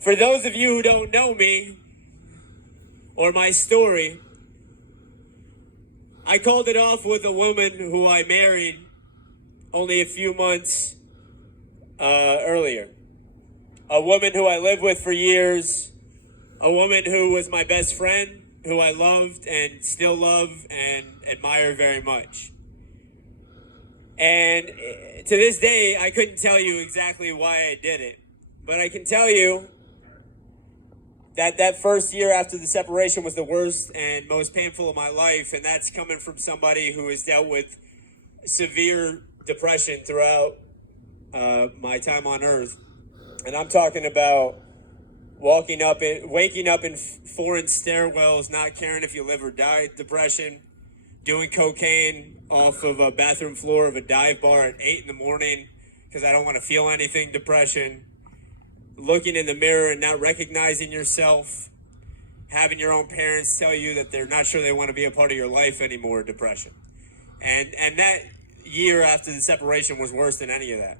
For those of you who don't know me or my story, I called it off with a woman who I married only a few months earlier. A woman who I lived with for years, a woman who was my best friend, who I loved and still love and admire very much. And to this day, I couldn't tell you exactly why I did it, but I can tell you that first year after the separation was the worst and most painful of my life, and that's coming from somebody who has dealt with severe depression throughout my time on Earth. And I'm talking about waking up in foreign stairwells, not caring if you live or die depression, doing cocaine off of a bathroom floor of a dive bar at 8 in the morning because I don't want to feel anything depression, looking in the mirror and not recognizing yourself, having your own parents tell you that they're not sure they want to be a part of your life anymore, depression. And that year after the separation was worse than any of that.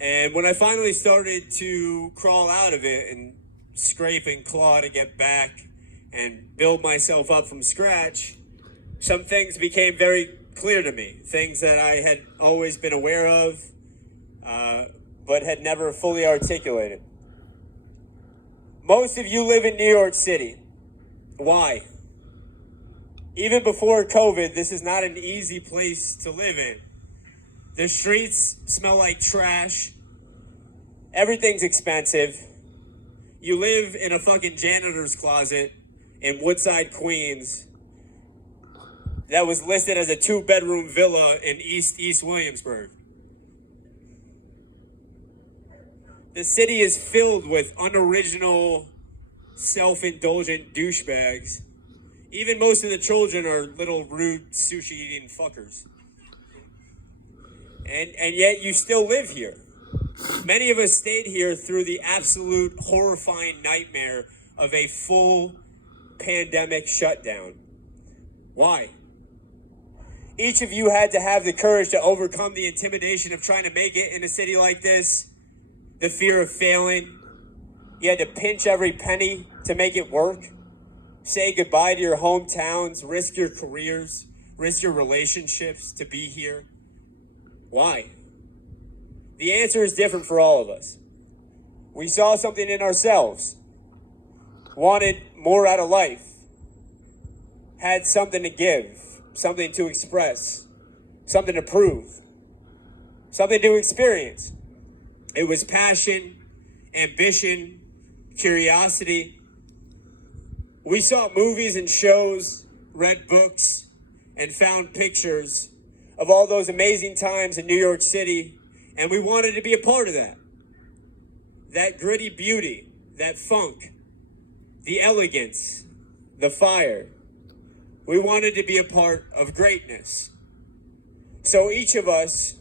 And when I finally started to crawl out of it and scrape and claw to get back and build myself up from scratch, some things became very clear to me. Things that I had always been aware of, but had never fully articulated. Most of you live in New York City. Why? Even before COVID, this is not an easy place to live in. The streets smell like trash. Everything's expensive. You live in a fucking janitor's closet in Woodside, Queens, that was listed as a 2-bedroom villa in East Williamsburg. The city is filled with unoriginal, self-indulgent douchebags. Even most of the children are little rude sushi-eating fuckers. And yet you still live here. Many of us stayed here through the absolute horrifying nightmare of a full pandemic shutdown. Why? Each of you had to have the courage to overcome the intimidation of trying to make it in a city like this, the fear of failing. You had to pinch every penny to make it work, say goodbye to your hometowns, risk your careers, risk your relationships to be here. Why? The answer is different for all of us. We saw something in ourselves, wanted more out of life, had something to give, something to express, something to prove, something to experience. It was passion, ambition, curiosity. We saw movies and shows, read books, and found pictures of all those amazing times in New York City, and we wanted to be a part of that. That gritty beauty, that funk, the elegance, the fire. We wanted to be a part of greatness. So each of us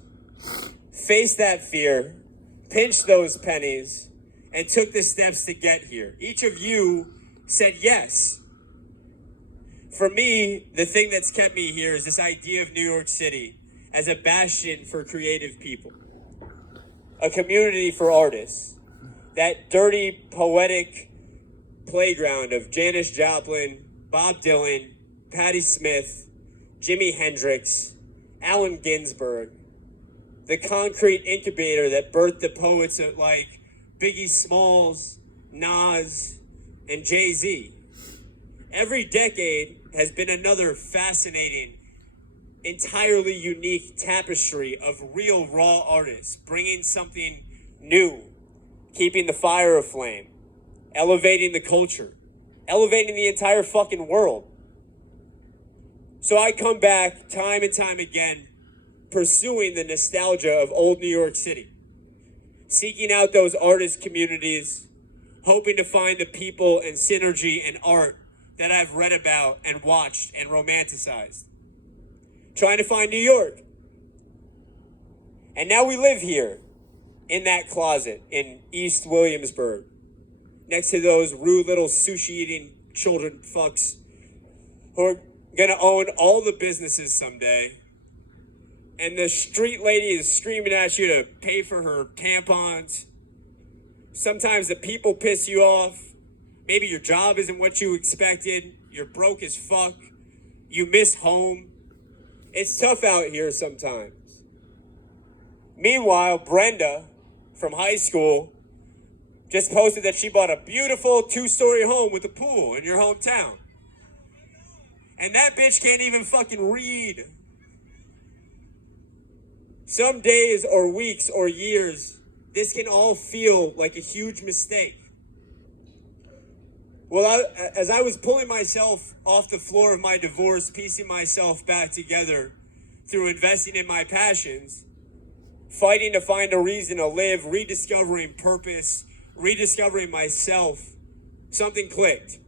faced that fear, pinched those pennies, and took the steps to get here. Each of you said yes. For me, the thing that's kept me here is this idea of New York City as a bastion for creative people, a community for artists, that dirty, poetic playground of Janis Joplin, Bob Dylan, Patti Smith, Jimi Hendrix, Allen Ginsberg, the concrete incubator that birthed the poets like Biggie Smalls, Nas, and Jay-Z. Every decade has been another fascinating, entirely unique tapestry of real raw artists, bringing something new, keeping the fire aflame, elevating the culture, elevating the entire fucking world. So I come back time and time again, pursuing the nostalgia of old New York City, seeking out those artist communities, hoping to find the people and synergy and art that I've read about and watched and romanticized. Trying to find New York. And now we live here in that closet in East Williamsburg, next to those rude little sushi-eating children fucks who are going to own all the businesses someday. And the street lady is screaming at you to pay for her tampons. Sometimes the people piss you off. Maybe your job isn't what you expected. You're broke as fuck. You miss home. It's tough out here sometimes. Meanwhile, Brenda from high school just posted that she bought a beautiful 2-story home with a pool in your hometown. And that bitch can't even fucking read. Some days or weeks or years, this can all feel like a huge mistake. Well, as I was pulling myself off the floor of my divorce, piecing myself back together through investing in my passions, fighting to find a reason to live, rediscovering purpose, rediscovering myself, something clicked.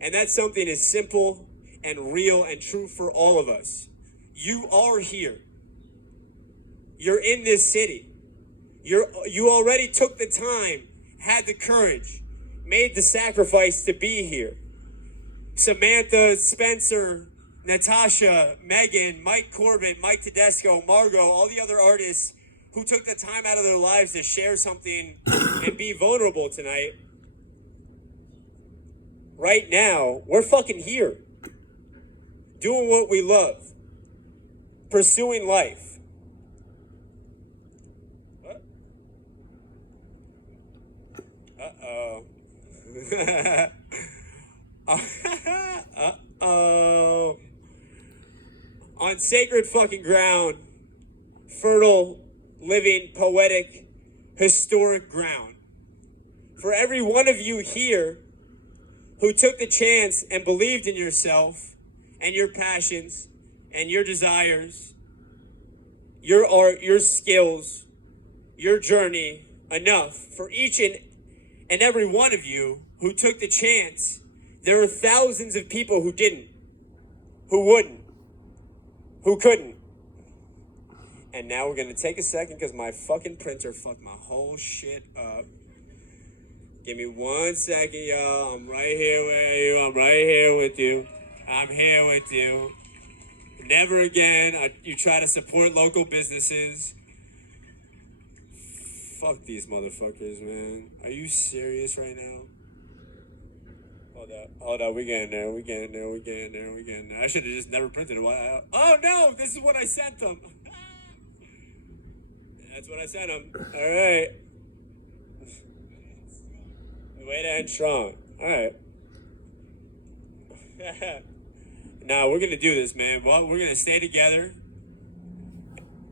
And that something is simple and real and true for all of us. You are here. You're in this city. You already took the time, had the courage, made the sacrifice to be here. Samantha, Spencer, Natasha, Megan, Mike Corbett, Mike Tedesco, Margot, all the other artists who took the time out of their lives to share something and be vulnerable tonight. Right now, we're fucking here. Doing what we love. Pursuing life. What? Uh-oh. Uh-oh. On sacred fucking ground, fertile, living, poetic, historic ground. For every one of you here who took the chance and believed in yourself and your passions and your desires, your art, your skills, your journey, enough. For each and every one of you who took the chance, there are thousands of people who didn't, who wouldn't, who couldn't. And now we're going to take a second because my fucking printer fucked my whole shit up. Give me 1 second, y'all. I'm right here with you. I'm right here with you. I'm here with you. Never again. You try to support local businesses. Fuck these motherfuckers, man. Are you serious right now? Hold up. We getting there. I should have just never printed it. Oh, no. This is what I sent them. That's what I sent them. All right. Way to end strong. All right. Nah, we're going to do this, man. Well, we're going to stay together.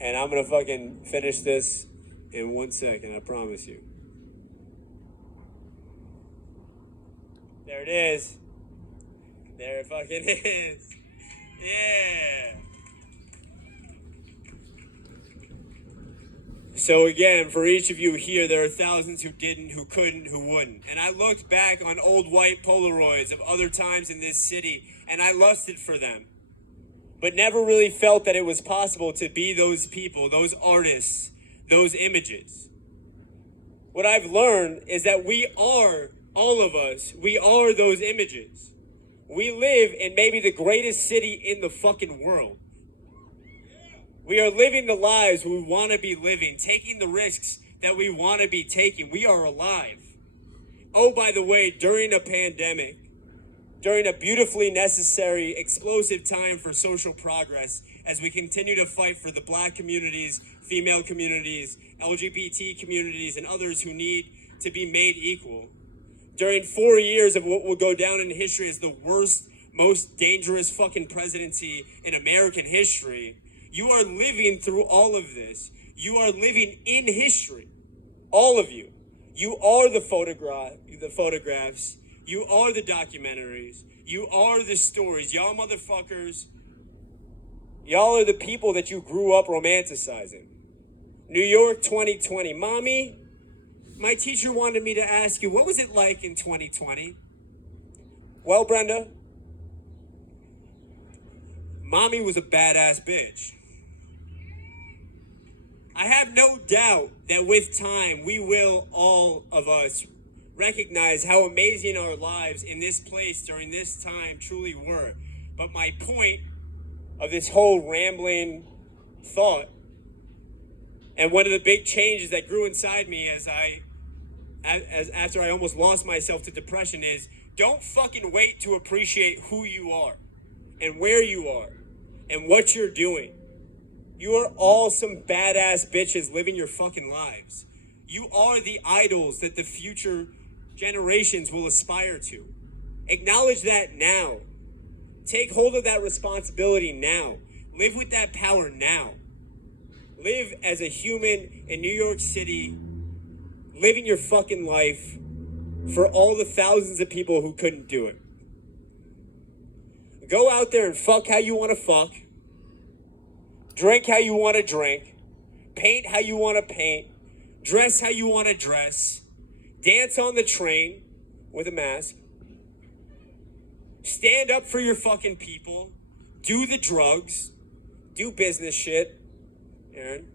And I'm going to fucking finish this in 1 second. I promise you. There it is. There it fucking is. Yeah. So again, for each of you here, there are thousands who didn't, who couldn't, who wouldn't. And I looked back on old white Polaroids of other times in this city, and I lusted for them. But never really felt that it was possible to be those people, those artists, those images. What I've learned is that we are, all of us, we are those images. We live in maybe the greatest city in the fucking world. We are living the lives we want to be living, taking the risks that we want to be taking. We are alive. Oh, by the way, during a pandemic, during a beautifully necessary, explosive time for social progress, as we continue to fight for the Black communities, female communities, LGBT communities, and others who need to be made equal. During 4 years of what will go down in history as the worst, most dangerous fucking presidency in American history, you are living through all of this. You are living in history. All of you. You are the photographs. You are the documentaries. You are the stories. Y'all motherfuckers. Y'all are the people that you grew up romanticizing. New York 2020. Mommy, my teacher wanted me to ask you, what was it like in 2020? Well, Brenda, Mommy was a badass bitch. I have no doubt that with time, we will, all of us, recognize how amazing our lives in this place during this time truly were. But my point of this whole rambling thought, and one of the big changes that grew inside me as I after I almost lost myself to depression is, don't fucking wait to appreciate who you are and where you are and what you're doing. You are all some badass bitches living your fucking lives. You are the idols that the future generations will aspire to. Acknowledge that now. Take hold of that responsibility now. Live with that power now. Live as a human in New York City, living your fucking life for all the thousands of people who couldn't do it. Go out there and fuck how you want to fuck. Drink how you want to drink. Paint how you want to paint. Dress how you want to dress. Dance on the train with a mask. Stand up for your fucking people. Do the drugs. Do business shit. Aaron.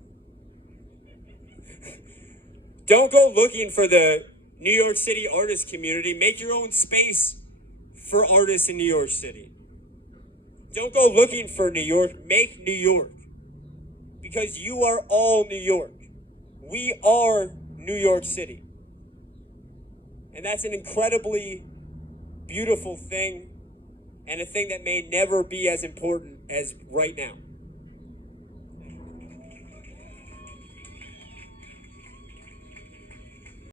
Don't go looking for the New York City artist community. Make your own space for artists in New York City. Don't go looking for New York. Make New York. Because you are all New York. We are New York City. And that's an incredibly beautiful thing, and a thing that may never be as important as right now.